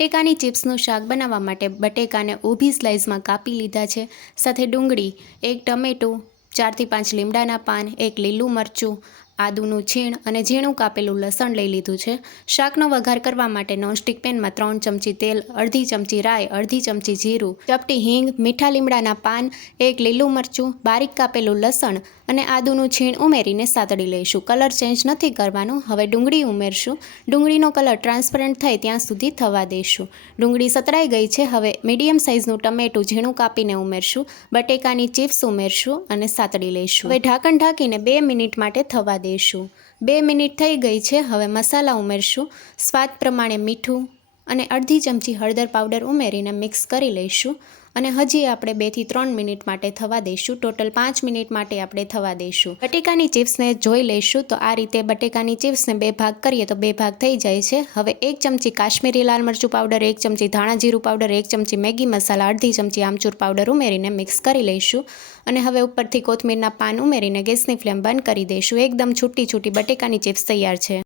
બટેકાની ચિપ્સનું શાક બનાવવા માટે બટેકાને ઊભી સ્લાઇસમાં કાપી લીધા છે. સાથે ડુંગળી, એક ટમેટું, 4 થી 5 લીમડાના પાન, એક લીલું મરચું, આદુનું છીણ અને ઝીણું કાપેલું લસણ લઈ લીધું છે. શાકનો વઘાર કરવા માટે નોનસ્ટિક પેનમાં 3 ચમચી તેલ, અડધી ચમચી રાઈ, અડધી ચમચી જીરું, ચપટી હિંગ, મીઠા લીમડાના પાન, એક લીલું મરચું, બારીક કાપેલું લસણ અને આદુનું છીણ ઉમેરીને સાતળી લઈશું. કલર ચેન્જ નથી કરવાનું. હવે ડુંગળી ઉમેરશું. ડુંગળીનો કલર ટ્રાન્સપરન્ટ થાય ત્યાં સુધી થવા દઈશું. ડુંગળી સતળાઈ ગઈ છે. હવે મીડિયમ સાઇઝનું ટમેટું ઝીણું કાપીને ઉમેરશું. બટેકાની ચિપ્સ ઉમેરશું અને સાતળી લઈશું. હવે ઢાંકણ ઢાંકીને 2 મિનિટ માટે થવા દઈશું. 2 મિનિટ થઈ ગઈ છે. હવે મસાલા ઉમેરશું. સ્વાદ પ્રમાણે મીઠું અને અડધી ચમચી હળદર પાવડર ઉમેરીને મિક્સ કરી લઈશું અને હજી આપણે 2 થી 3 મિનિટ માટે થવા દઈશું. ટોટલ 5 મિનિટ માટે આપણે થવા દઈશું. બટેકાની ચિપ્સને જોઈ લઈશું તો આ રીતે બટેકાની ચિપ્સને 2 ભાગ કરીએ તો 2 ભાગ થઈ જાય છે. હવે 1 ચમચી કાશ્મીરી લાલ મરચું પાવડર, 1 ચમચી ધાણા જીરું પાવડર, 1 ચમચી મેગી મસાલા, અડધી ચમચી આમચૂર પાવડર ઉમેરીને મિક્સ કરી લઈશું અને હવે ઉપરથી કોથમીરના પાન ઉમેરીને ગેસની ફ્લેમ બંધ કરી દઈશું. એકદમ છૂટી છૂટી બટેકાની ચિપ્સ તૈયાર છે.